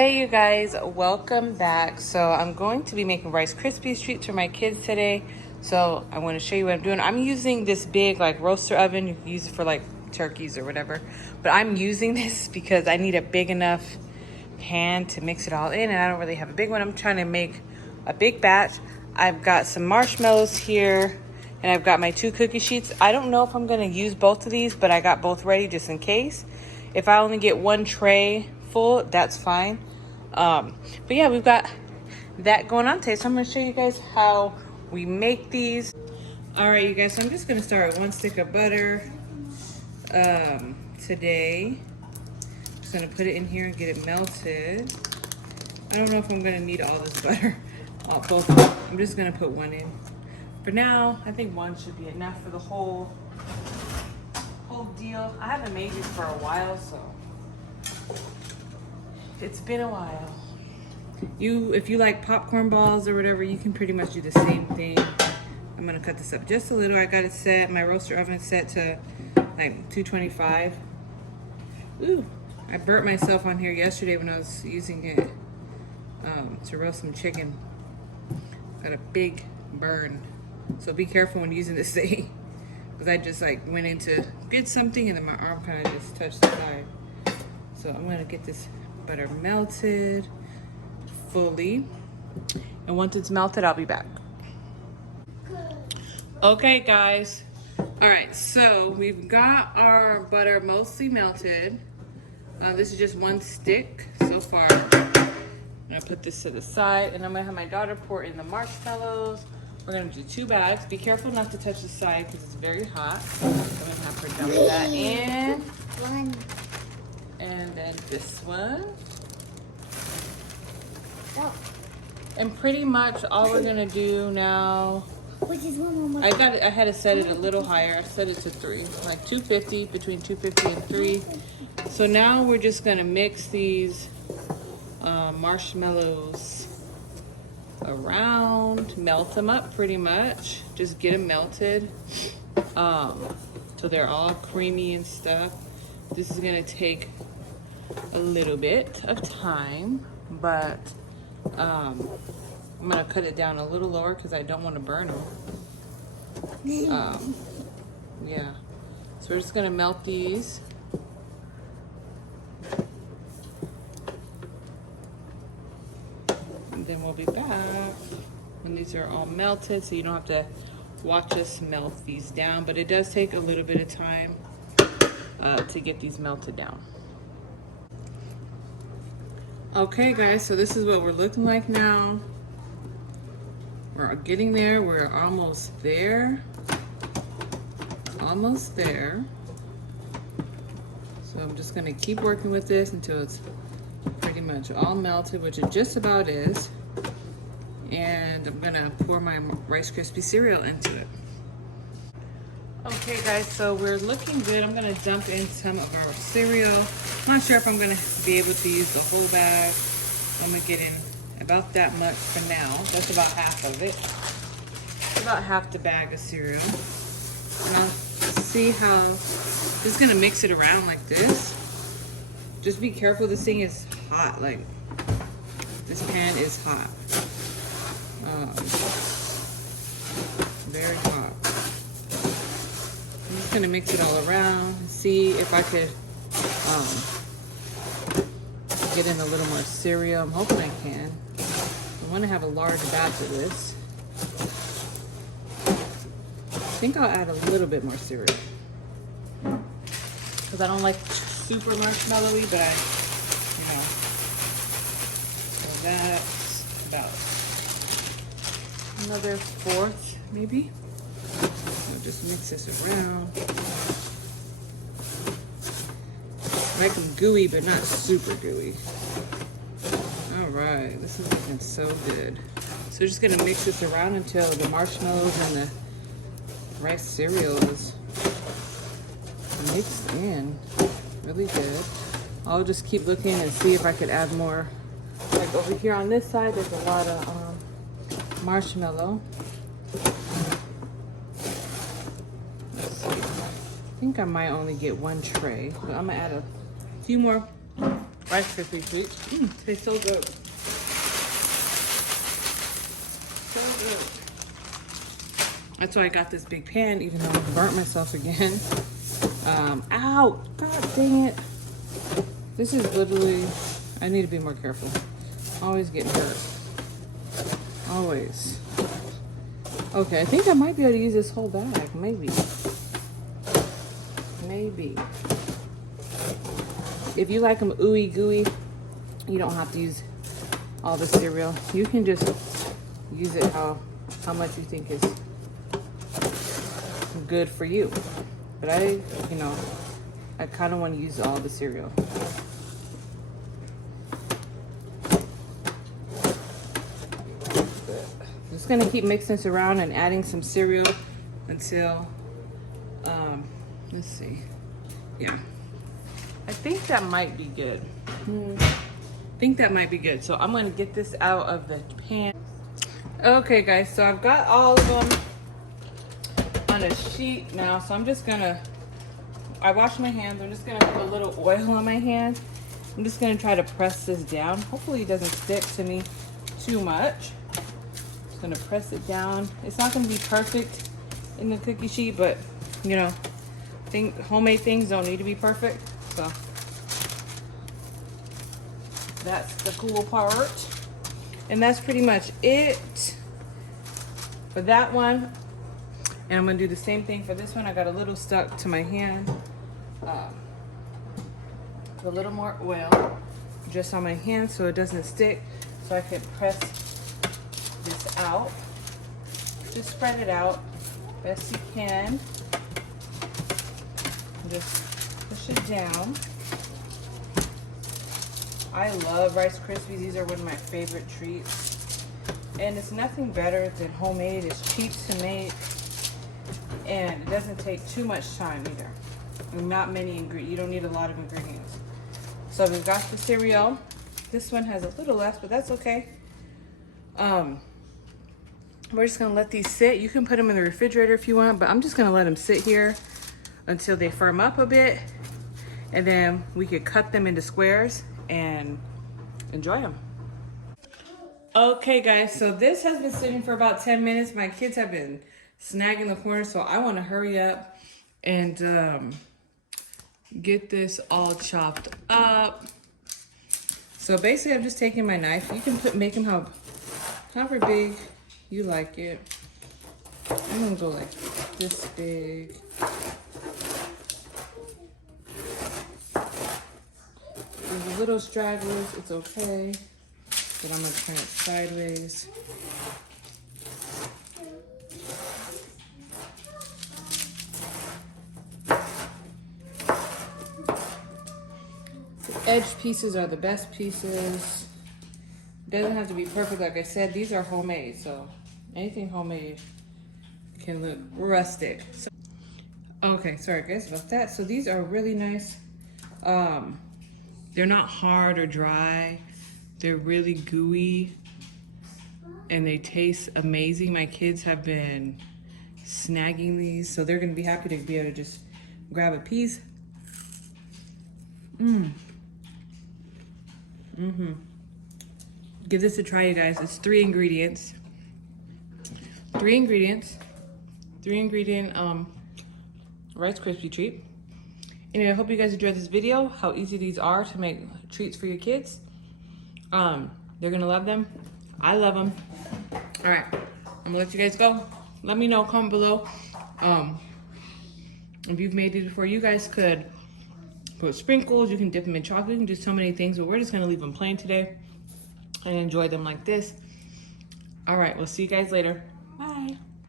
Hey you guys, welcome back. So I'm going to be making Rice Krispies treats for my kids today. So I want to show you what I'm doing. I'm using this big like roaster oven. You can use it for like turkeys or whatever. But I'm using this because I need a big enough pan to mix it all in, and I don't really have a big one. I'm trying to make a big batch. I've got some marshmallows here, and I've got my 2 cookie sheets. I don't know if I'm going to use both of these, but I got both ready just in case. If I only get 1 tray full, that's fine. But yeah, we've got that going on today. So I'm going to show you guys how we make these. All right, you guys, so I'm just going to start with 1 stick of butter today. Just going to put it in here and get it melted. I don't know if I'm going to need all this butter. Both. I'm just going to put 1 in. For now, I think 1 should be enough for the whole deal. I haven't made these for a while, so it's been a while. If you like popcorn balls or whatever, you can pretty much do the same thing. I'm gonna cut this up just a little. I got it set, my roaster oven set to like 225. Ooh, I burnt myself on here yesterday when I was using it to roast some chicken. Got a big burn. So be careful when using this thing. Because I just like went in to get something and then my arm kind of just touched the side. So I'm gonna get this butter melted fully. And once it's melted, I'll be back. Okay guys. All right, so we've got our butter mostly melted. This is just 1 stick so far. I'm gonna put this to the side and I'm gonna have my daughter pour in the marshmallows. We're gonna do 2 bags. Be careful not to touch the side because it's very hot. I'm gonna have her dump that in. And then this one. Oh. And pretty much all we're gonna do now. Which is one. I had to set it a little higher. I set it to 3, like 250, between 250 and 3. So now we're just gonna mix these marshmallows around, melt them up pretty much. Just get them melted, so they're all creamy and stuff. This is gonna take a little bit of time, but I'm gonna cut it down a little lower because I don't want to burn them. Yeah, so we're just gonna melt these. And then we'll be back when these are all melted, so you don't have to watch us melt these down, but it does take a little bit of time to get these melted down. Okay guys, so this is what we're looking like now. We're getting there. We're almost there. Almost there. So I'm just gonna keep working with this until it's pretty much all melted, which it just about is. And I'm gonna pour my Rice Krispie cereal into it. Okay guys, so we're looking good. I'm gonna dump in some of our cereal. I'm not sure if I'm gonna be able to use the whole bag. I'm gonna get in about that much for now. That's about half of it. About half the bag of cereal. And I'll see how, just gonna mix it around like this. Just be careful, this thing is hot. Like, this pan is hot. Very hot. I'm just gonna mix it all around and see if I could get in a little more cereal. I'm hoping I can. I want to have a large batch of this. I think I'll add a little bit more cereal because I don't like super marshmallowy, but so that's about another 1/4 maybe. I'll just mix this around. Make them gooey, but not super gooey. All right, this is looking so good. So we're just gonna mix this around until the marshmallows and the rice cereal is mixed in really good. I'll just keep looking and see if I could add more. Like over here on this side, there's a lot of marshmallow. Let's see. I think I might only get 1 tray, but I'm gonna add a few more Rice Krispie treats. Tastes so good. So good. That's why I got this big pan, even though I burnt myself again. Ow! God dang it. This is literally, I need to be more careful. Always getting hurt. Always. Okay, I think I might be able to use this whole bag. Maybe. Maybe. If you like them ooey gooey, you don't have to use all the cereal. You can just use it how much you think is good for you. But I kind of want to use all the cereal. I'm just gonna keep mixing this around and adding some cereal until, let's see. Yeah. I think that might be good. I think that might be good. So I'm gonna get this out of the pan. Okay guys, so I've got all of them on a sheet now. So I'm just gonna, I washed my hands. I'm just gonna put a little oil on my hand. I'm just gonna try to press this down. Hopefully it doesn't stick to me too much. Just gonna press it down. It's not gonna be perfect in the cookie sheet, but you know, homemade things don't need to be perfect. So that's the cool part. And that's pretty much it for that one. And I'm gonna do the same thing for this one. I got a little stuck to my hand. A little more oil just on my hand so it doesn't stick, so I can press this out. Just spread it out best you can. Just push it down. I love Rice Krispies. These are one of my favorite treats. And it's nothing better than homemade. It's cheap to make. And it doesn't take too much time either. And not many ingredients. You don't need a lot of ingredients. So we've got the cereal. This one has a little less, but that's okay. We're just gonna let these sit. You can put them in the refrigerator if you want, but I'm just gonna let them sit here until they firm up a bit. And then we could cut them into squares and enjoy them. Okay guys, so this has been sitting for about 10 minutes. My kids have been snagging the corner, so I want to hurry up and get this all chopped up. So basically I'm just taking my knife. You can make them however big you like it. I'm gonna go like this big. There's a little stragglers, it's okay. But I'm gonna turn it sideways. The edge pieces are the best pieces. It doesn't have to be perfect, like I said. These are homemade, so anything homemade can look rustic. So, okay, sorry guys about that. So these are really nice. They're not hard or dry. They're really gooey and they taste amazing. My kids have been snagging these, so they're gonna be happy to be able to just grab a piece. Give this a try, you guys. It's 3 ingredients. 3 ingredients. 3 ingredient Rice Krispie treat. And I hope you guys enjoyed this video, how easy these are to make treats for your kids. They're gonna love them. I love them. All right, I'm gonna let you guys go. Let me know, comment below. If you've made these before, you guys could put sprinkles, you can dip them in chocolate, you can do so many things, but we're just gonna leave them plain today and enjoy them like this. All right, we'll see you guys later. Bye.